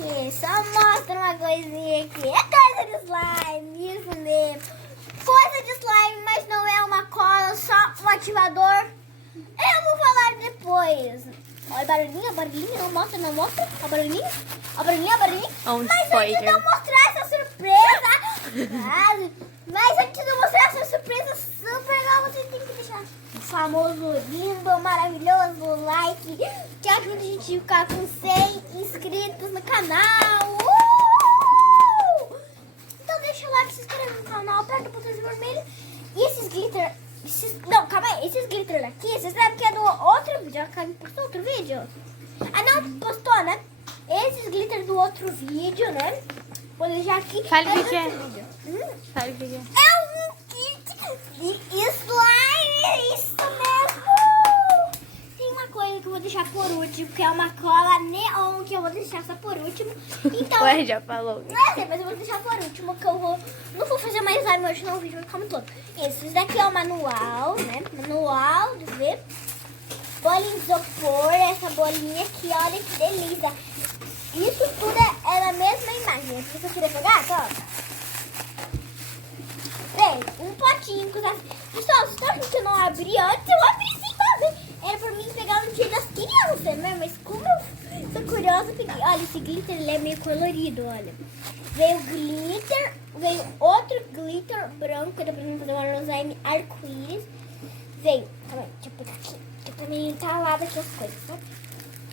aqui. Só mostra uma coisinha aqui. É coisa de slime, isso mesmo. Coisa de slime, mas não é uma cola, só um ativador. Eu vou falar depois. Olha, barulhinho, barulhinho, não mostra, não mostra. A barulhinho, a barulhinho, a barulhinho. Mas antes de eu mostrar essa surpresa, mas antes de eu mostrar essa surpresa super legal, você tem que deixar o famoso, lindo, maravilhoso like, que ajuda a gente a ficar com 100 inscritos no canal. Então deixa o like, se inscreve no canal, aperta o botãozinho vermelho. E esses glitter... Não, calma aí. Esses glitter aqui, vocês sabem que é do outro vídeo. A Karen postou outro vídeo? Ah, não, postou, né? Esses glitter do outro vídeo, né? Vou deixar aqui. Fale o que é. Fale o que é. É um kit de slime. Isso mesmo. Tem uma coisa que eu vou deixar por último, que é uma cola neon, que eu vou deixar só por último. Então... Ué, já falou. Não sei, mas eu vou deixar por último, que eu vou... Não vou fazer mais slime hoje, não, o vídeo vai ficar muito longo. Isso daqui é o manual, né? Manual de ver. Bolinha de isopor, essa bolinha aqui, olha que delícia. Isso tudo é na mesma imagem. Se você querer pegar, tá? Vem, um potinho. Pessoal, você tá achando que eu não abri antes? Eu abri sim, também. Era pra mim pegar no dia das crianças, né? Mas como eu sou curiosa, eu peguei. Olha, esse glitter, ele é meio colorido, olha. Veio glitter, veio outro glitter branco, que dá pra mim fazer uma slime arco-íris. Veio, calma aí, deixa eu pegar aqui, que também tá lá daqui as coisas, sabe?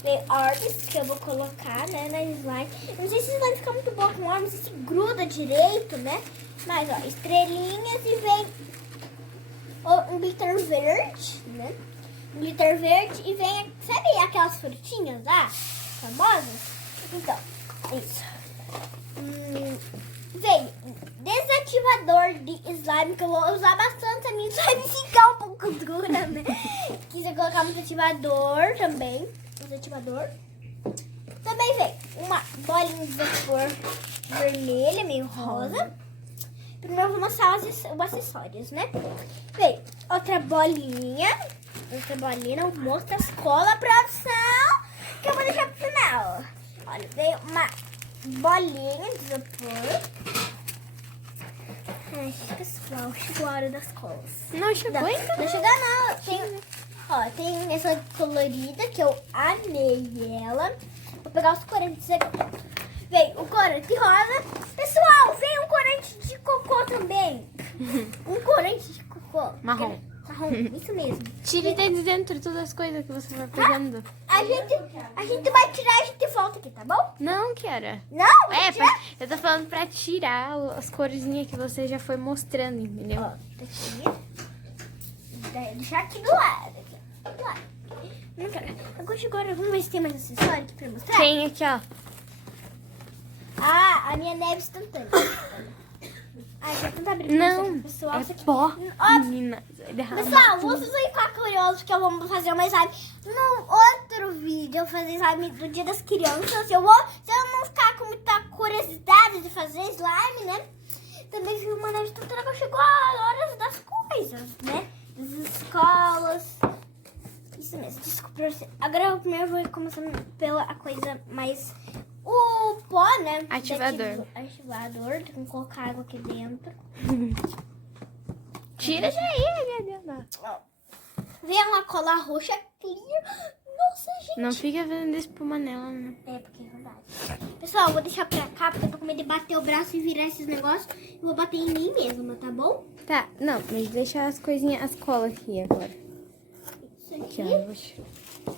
Veio orbs, que eu vou colocar, né, na slime. Eu não sei se slime fica muito boa com orbs, não sei se gruda direito, né? Mas, ó, estrelinhas e vem um glitter verde, né? Um glitter verde e vem, sabe aquelas frutinhas lá, famosas? Então, isso. Veio desativador de slime, que eu vou usar bastante. A minha slime ficar um pouco dura, né? Quis colocar um desativador também. Desativador. Também veio uma bolinha de isopor vermelha, meio rosa. Primeiro eu vou mostrar os acessórios, né? Veio outra bolinha. Outra bolinha, não mostra as cola produção, que eu vou deixar pro final. Olha, veio uma bolinha de isopor. Ai, pessoal, chegou a hora das colas. Não chegou ainda? Não chegou não. Tem essa colorida que eu amei ela. Vou pegar os corantes aqui. Veio o corante rosa. Pessoal, veio um corante de cocô também. Um corante de cocô. Marrom. Marrom, isso mesmo. Tire de dentro todas as coisas que você vai pegando. A gente vai tirar e a gente volta aqui, tá bom? Não, Kiara. Não? Eu tô falando pra tirar as corzinhas que você já foi mostrando, entendeu? Ó, tira. Deixar aqui do lado. Do lado. Não quero. Agora vamos ver se tem mais acessório aqui pra mostrar. Tem aqui, ó. Ah, a minha neve instantânea. Ah, já não tá abrindo. Não, pessoal, é pó, Ó, menina. pessoal, vocês vão ficar curiosos que eu vou fazer uma slime no outro vídeo. Eu vou fazer slime do Dia das Crianças. Se eu não ficar com muita curiosidade de fazer slime, né? Também vi uma neve instantânea que chegou a hora das coisas, né? Das escolas. Isso mesmo, desculpa. Agora eu primeiro vou começar pela coisa mais... O pó, né? Ativador. Ativador. Tem que colocar água aqui dentro. Tira já aí, minha Deus. Vem uma cola roxa clear. Nossa, gente. Não fica vendo espuma nela, né? É, porque é verdade. Pessoal, eu vou deixar pra cá, porque eu tô com medo de bater o braço e virar esses negócios. Eu vou bater em mim mesma, tá bom? Tá, não, mas deixa as coisinhas, as colas aqui agora. Isso Aqui, aqui. ó, eu vou...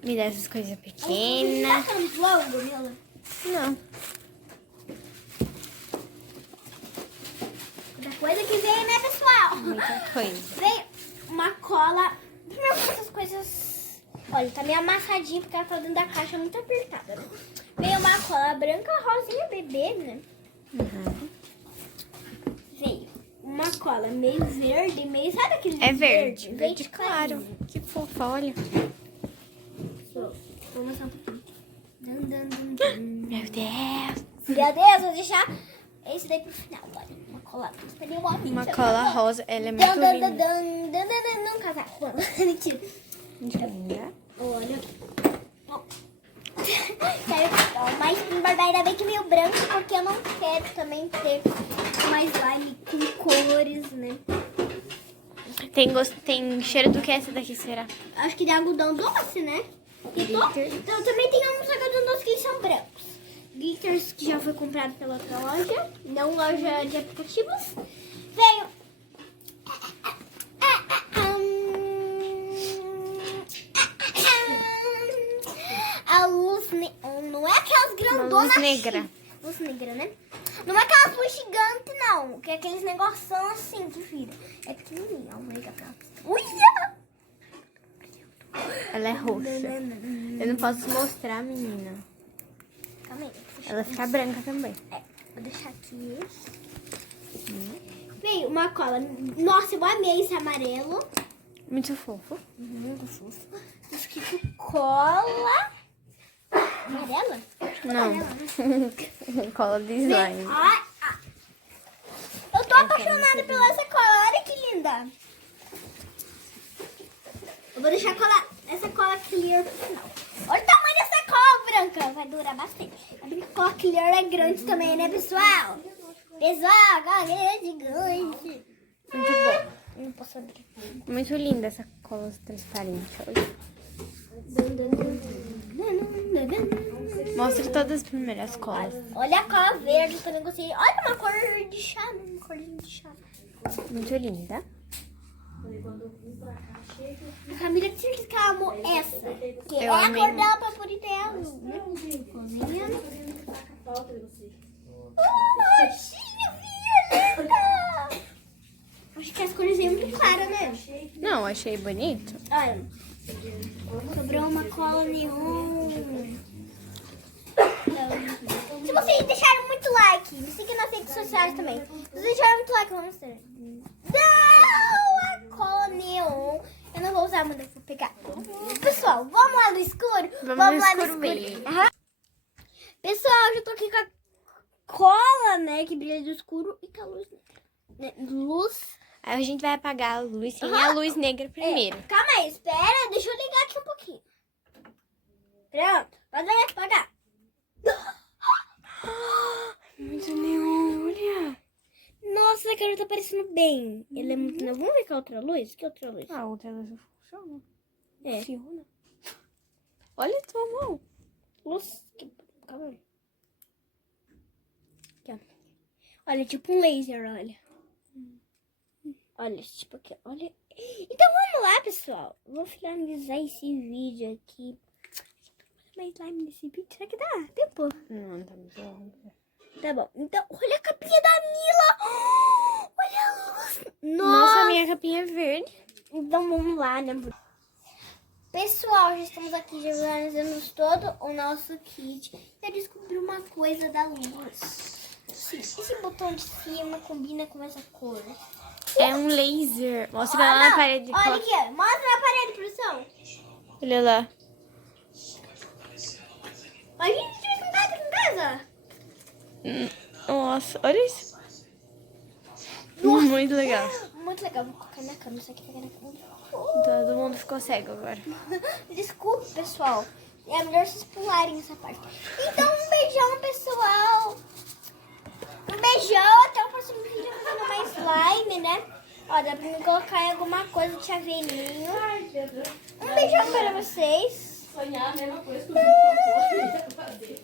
Me dá essas coisas pequenas. Tá muito longo, Mila? Não. Outra coisa que veio, né, pessoal? Muita coisa. Veio uma cola. Primeiro essas coisas. Olha, tá meio amassadinha porque ela tá dentro da caixa muito apertada, né? Veio uma cola branca, rosinha, bebê, né? Uhum. Veio uma cola meio verde, meio. Sabe aquele É verde. Verde Claro. clarinho. Que fofa, olha. Vou mostrar um pouquinho. Meu Deus. Meu Deus, vou deixar esse daí pro final. Olha, uma cola. Uma cola rosa, ela é muito linda. Não casar. Mentira. Deixa eu ver. Olha. Quero mais spin Barbie, ainda bem que veio branco, porque eu não quero também ter mais slime com cores, né? Tem cheiro do que essa daqui, será? Acho que de algodão doce, né? Então também tem uns algodão doce que são brancos. Glitters que já foi comprado pela outra loja, não loja de aplicativos. Veio a luz, não é aquelas grandonas. Luz negra. Luz negra, né? Não é aquelas luz gigantes, não. Que é aqueles negoção assim que vira. É pequenininha, ó, mega pra Uia! Ela é roxa. Eu não posso mostrar, menina. Calma aí. Ela fica branca também. É, vou deixar aqui. Veio uma cola. Nossa, eu amei esse amarelo. Muito fofo. Muito fofo. Escrito cola. Amarela? Não. Cola de slime. Ai, eu tô apaixonada pela essa cola. Olha que linda. Eu vou deixar essa cola clear pro final. Olha o tamanho dessa cola branca. Vai durar bastante. A cola clear é grande também, né, pessoal? Pessoal, cola é gigante. Muito bom. Não posso abrir. Muito linda essa cola transparente. Olha. Mostre todas as primeiras colas. Olha a cola verde, eu também gostei. Olha uma cor de chá, né? Uma corzinha de chá. Muito linda. A Camila tinha certeza que ela amou essa. Que Eu é a amei cor dela pra poder ter azul, né? Cozinha. Linda! Acho que as cores aí muito claras, né? Não, achei bonito. Olha, sobrou uma cola neon. Se vocês deixaram muito like, me siga nas redes sociais também. Se vocês deixaram muito like, vamos mostrar. Não, a cola neon. Eu não vou usar muito, eu vou pegar. Pessoal, vamos lá no escuro? Vamos lá no no escuro escuro. mesmo. Aham. Pessoal, já tô aqui com a cola, né, que brilha do escuro e com a luz. Né, luz. Aí a gente vai apagar a luz sem a luz negra primeiro. Calma aí, espera, deixa eu ligar aqui um pouquinho. Pronto, pode apagar. Muito neon, olha. Nossa, a cara tá parecendo bem. Ela é muito... Não, vamos ver que outra luz? Que outra luz? A outra luz funciona. É. Funciona. Olha a tua mão. Luz... Calma aí. Aqui, ó. Olha, tipo um laser, olha. Olha, tipo aqui, olha. Então vamos lá, pessoal. Vou finalizar esse vídeo aqui. Mais slime nesse vídeo. Será que dá tempo? Não, tá muito bom. Tá bom. Então, olha a capinha da Mila. Olha a luz. Nossa, minha capinha é verde. Então vamos lá, né? Pessoal, já estamos aqui, já organizamos todo o nosso kit. Eu descobri uma coisa da luz. Esse botão de cima combina com essa cor. É um laser. Mostra lá na parede. Olha aqui, ó. Mostra na parede, produção. Olha lá. A gente tivesse um gato aqui em casa. Nossa, olha isso. Muito legal. Muito legal. Vou colocar na cama. Isso aqui tá na cama. Todo mundo ficou cego agora. Desculpa, pessoal. É melhor vocês pularem essa parte. Então, um beijão, pessoal. Um beijão. Até o próximo vídeo fazendo mais slime, né? Ó, dá pra me colocar em alguma coisa de chaveirinho. Um beijão para vocês. Sonhar a mesma coisa que o Vitor fazer.